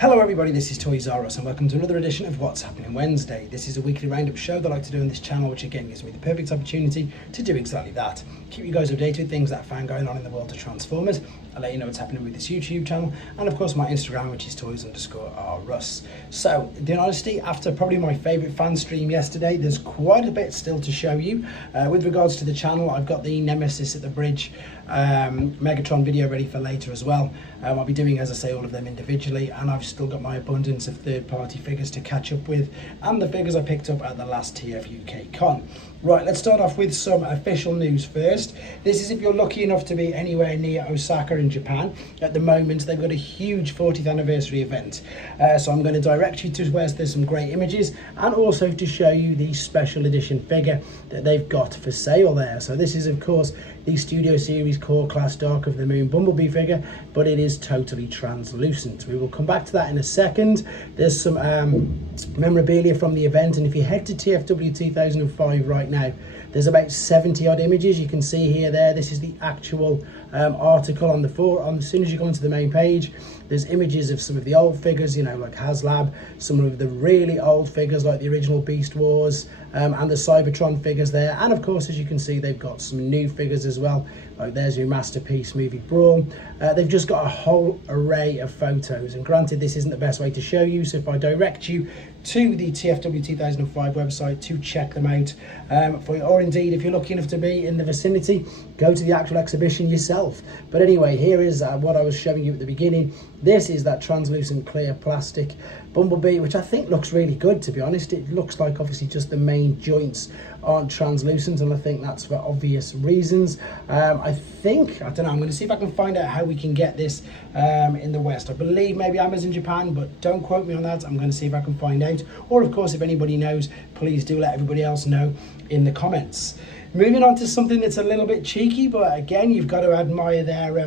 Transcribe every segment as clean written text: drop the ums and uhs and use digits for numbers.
Hello everybody, this is Toys R Us and welcome to another edition of What's Happening Wednesday. This is a weekly roundup show that I like to do on this channel, which again gives me the perfect opportunity to do exactly that. Keep you guys updated with things that I found going on in the world of Transformers. I'll let you know what's happening with this YouTube channel and of course my Instagram, which is Toys_R_Us. So, in honesty, after probably my favourite fan stream yesterday, there's quite a bit still to show you. With regards to the channel, I've got the Nemesis at the Bridge Megatron video ready for later as well. I'll be doing, as I say, all of them individually, and I've still got my abundance of third-party figures to catch up with and the figures I picked up at the last TF UK Con. Right, let's start off with some official news first. This is if you're lucky enough to be anywhere near Osaka in Japan. At the moment, they've got a huge 40th anniversary event. So I'm going to direct you to where there's some great images and also to show you the special edition figure that they've got for sale there. So this is, of course, the Studio Series Core Class Dark of the Moon Bumblebee figure, but it is totally translucent. We will come back to that in a second. There's some memorabilia from the event, and if you head to TFW 2005 right now, there's about 70 odd images you can see here. This is the actual article on the forum. As soon as you go onto the main page, there's images of some of the old figures, you know, like HasLab, some of the really old figures like the original Beast Wars, and the Cybertron figures there. And of course, as you can see, they've got some new figures as well. Like there's your Masterpiece Movie Brawl. They've just got a whole array of photos. And granted, this isn't the best way to show you, so if I direct you to the TFW 2005 website to check them out, or indeed, if you're lucky enough to be in the vicinity, go to the actual exhibition yourself. But anyway, here is what I was showing you at the beginning. This is that translucent clear plastic Bumblebee, which I think looks really good, to be honest. It looks like obviously just the main joints aren't translucent, and I think that's for obvious reasons. I don't know, I'm going to see if I can find out how we can get this in the West. I believe maybe Amazon Japan, but don't quote me on that. I'm going to see if I can find out. Or of course, if anybody knows, please do let everybody else know in the comments. Moving on to something that's a little bit cheeky, but again, you've got to admire their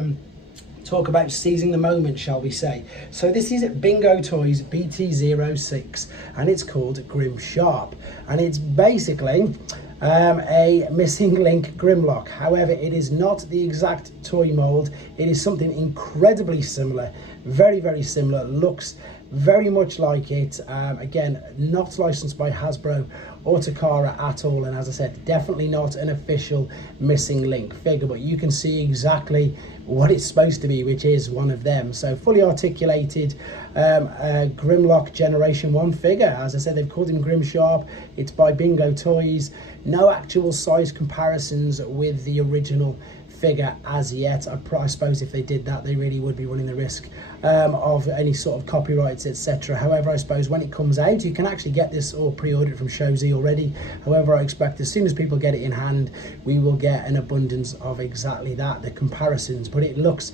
talk about seizing the moment, shall we say. So this is Bingo Toys BT06 and it's called Grimsharp, and it's basically a missing link Grimlock. However, it is not the exact toy mold. It is something incredibly similar, very similar, looks very much like it. Again, not licensed by Hasbro or Takara at all, and as I said, definitely not an official missing link figure, but you can see exactly what it's supposed to be, which is one of them. So fully articulated Grimlock Generation 1 figure. As I said, they've called him Grimsharp. It's by Bingo Toys. No actual size comparisons with the original figure as yet. I suppose if they did that, they really would be running the risk of any sort of copyrights, etc. However, I suppose when it comes out, you can actually get this all pre-ordered from Shozi already. However, I expect as soon as people get it in hand, we will get an abundance of exactly that, the comparisons. But it looks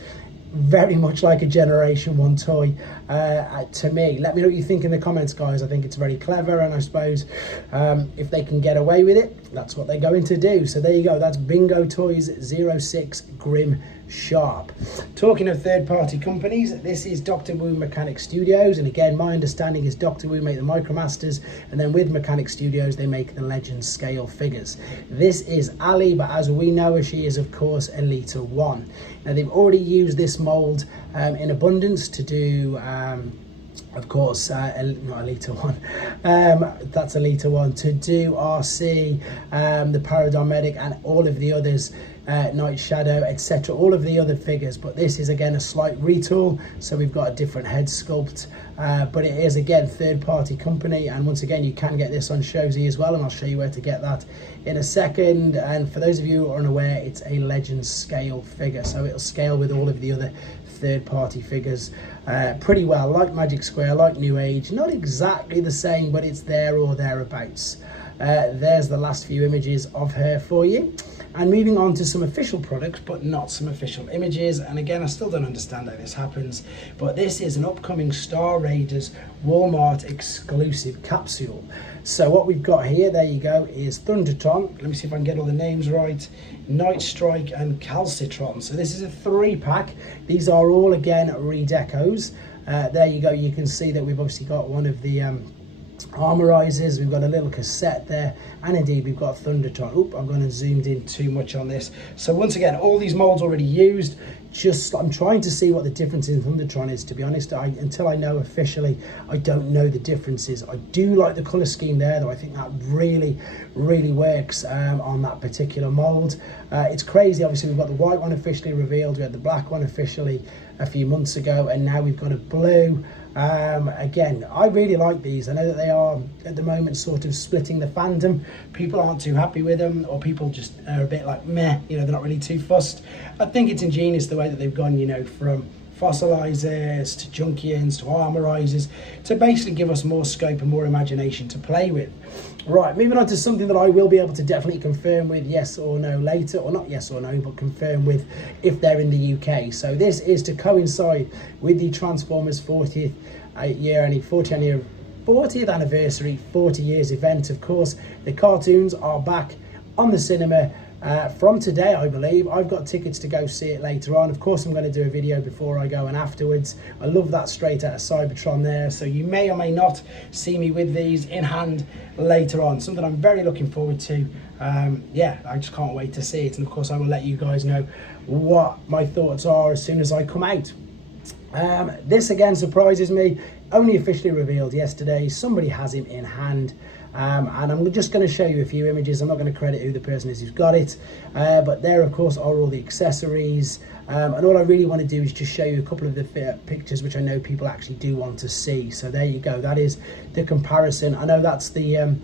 very much like a Generation 1 toy to me. Let me know what you think in the comments, guys. I think it's very clever, and I suppose if they can get away with it, that's what they're going to do. So there you go, that's Bingo Toys 06 Grim Sharp. Talking of third-party companies, this is Dr. Wu Mechanic Studios, and again, my understanding is Dr. Wu make the Micromasters, and then with Mechanic Studios they make the Legend scale figures. This is Ali, but as we know, she is of course Elita 1. Now they've already used this mold in abundance to do of course, not Elita 1, that's Elita 1, to do RC, the Paradigmatic, and all of the others, Night Shadow, etc., all of the other figures. But this is again a slight retool, so we've got a different head sculpt, but it is again third-party company, and once again you can get this on Shozi as well, and I'll show you where to get that in a second. And for those of you who are unaware, it's a Legend scale figure, so it'll scale with all of the other third-party figures pretty well, like Magic Square, like New Age. Not exactly the same, but it's there or thereabouts. There's the last few images of her for you. And moving on to some official products, but not some official images. And again, I still don't understand how this happens, but this is an upcoming Star Raiders Walmart exclusive capsule. So what we've got here, there you go, is Thundertron. Let me see if I can get all the names right. Night Strike and Calcitron. So this is a 3-pack. These are all again redecos. There you go. You can see that we've obviously got one of the armorizers, we've got a little cassette there, and indeed we've got a Thundertron. Oop, I'm going to zoomed in too much on this. So once again, all these molds already used. Just I'm trying to see what the difference in Thundertron is. To be honest, until I know officially, I don't know the differences. I do like the color scheme there, though. I think that really works on that particular mold. It's crazy. Obviously, we've got the white one officially revealed, we had the black one officially a few months ago, and now we've got a blue. Again, I really like these. I know that they are at the moment sort of splitting the fandom. People aren't too happy with them, or people just are a bit like meh, you know, they're not really too fussed. I think it's ingenious the way that they've gone, you know, from fossilizers to Junkians to armorizers to basically give us more scope and more imagination to play with. Right, moving on to something that I will be able to definitely confirm with yes or no later, or not yes or no, but confirm with if they're in the UK. So this is to coincide with the Transformers 40th anniversary, 40 years event. Of course, the cartoons are back on the cinema from today, I believe. I've got tickets to go see it later on. Of course, I'm going to do a video before I go and afterwards. I love that straight out of Cybertron there. So you may or may not see me with these in hand later on. Something I'm very looking forward to. Yeah, I just can't wait to see it. And of course, I will let you guys know what my thoughts are as soon as I come out. This again surprises me. Only officially revealed yesterday. Somebody has him in hand. And I'm just going to show you a few images. I'm not going to credit who the person is who's got it, but there of course are all the accessories, and all I really want to do is just show you a couple of the pictures which I know people actually do want to see. So there you go, that is the comparison. I know that's the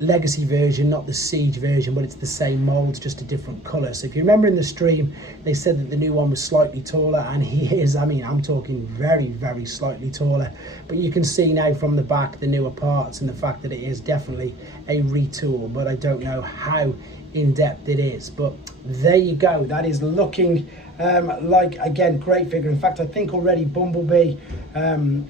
legacy version, not the siege version, but it's the same mold, just a different color. So if you remember in the stream, they said that the new one was slightly taller, and he is, I mean, I'm talking very slightly taller, but you can see now from the back the newer parts and the fact that it is definitely a retool, but I don't know how in-depth it is. But there you go, that is looking like, again, great figure. In fact, I think already Bumblebee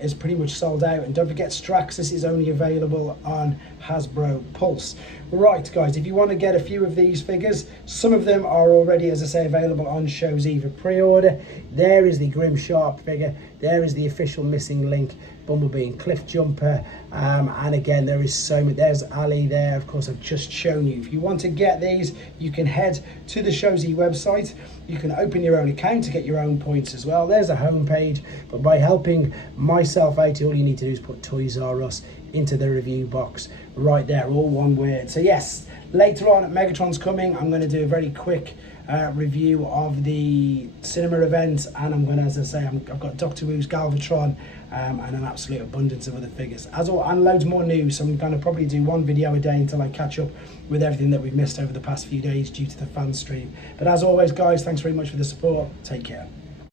is pretty much sold out, and don't forget Straxus is only available on Hasbro Pulse. Right guys, if you want to get a few of these figures, some of them are already, as I say, available on Show's Eva pre-order. There is the Grim Sharp figure, there is the official Missing Link Bumblebee and Cliff Jumper, and again there is so many. There's Ali there, of course I've just shown you. If you want to get these, you can head to the Show's Eva website. You can open your own account to get your own points as well. There's a home page, but by helping myself out, all you need to do is put Toys R Us into the review box right there, all one word. So yes, later on at Megatron's coming, I'm going to do a very quick review of the cinema event, and I'm going to, as I say, I've got Doctor Who's Galvatron and an absolute abundance of other figures and loads more news. So I'm going to probably do one video a day until I catch up with everything that we've missed over the past few days due to the fan stream. But as always guys, thanks very much for the support. Take care.